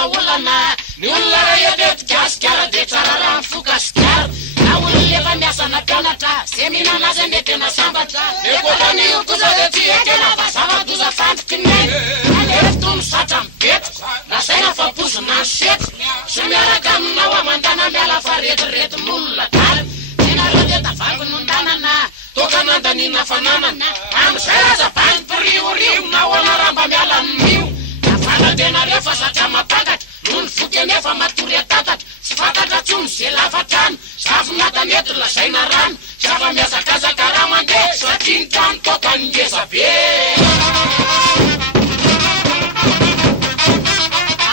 olana ny olona rehetra gasikara de tsara raha mifokasikara na olona efa miasa na mpianatra zay mihinana azy ane tena sambatra ekotany kosa de tsy ekena fa zava-doza fandriky nay alefito misatra mipetra na saina fampozona ny setry sy miaraka aminao amandana miala fa retirety molona tala tena de tavaly nondanana toka nandanina fananana amizay aza vany piriorio na hoana ramba miala amin'io navana tena rehefa satria mapangatra no ny voky anefa matory atatatra sy fantatra tsony zay lafatrano zavonata mety lazaina rano zava-miazakazaka raha mandeha satria ny trano toka ny ngeza be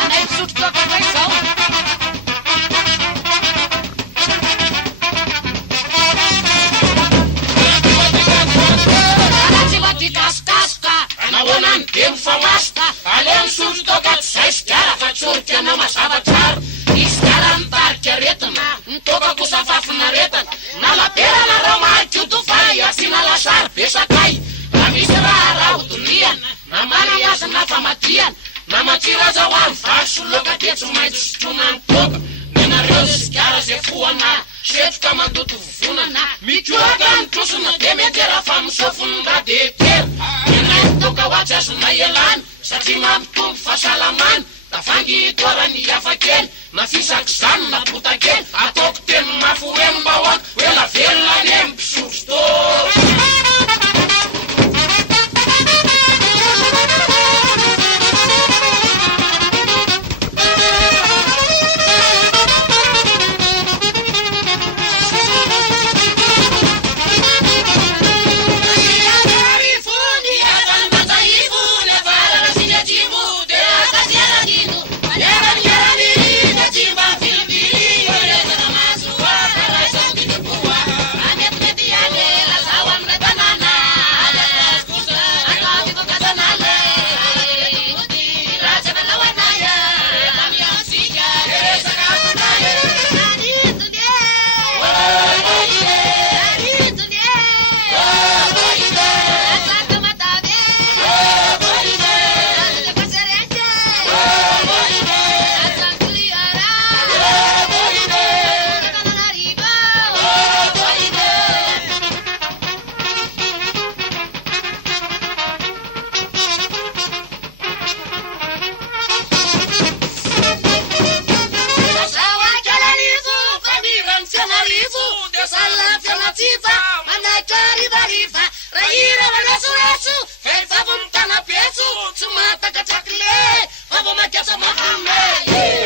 anay misotro toka ndray zao nahoanany de mifamasoka aleo misotro toka tsy zay sigara fa tsorika ana mazava-tsara isy gara mitarika aretina mitoka kosa fafina retana na laperana raha mahakioto fay asina lasary besakay na misy raha hodoniana na mary azy na famadiana na matsiro aza ho any vary soloka de tsy maintsy sotrona ny toka menareo sigara zay foana setroka mandoto vovonana mikoaka ny trosona de mety raha fa misofony raha de tera toka hoatsy azona elany satria mampitombo fahasalamany tavangy toarany hafa kely na fisaky zany na bota kely ataoko teny mafy hoe mba hoana hoe lavelona ane mpisotro Vamos,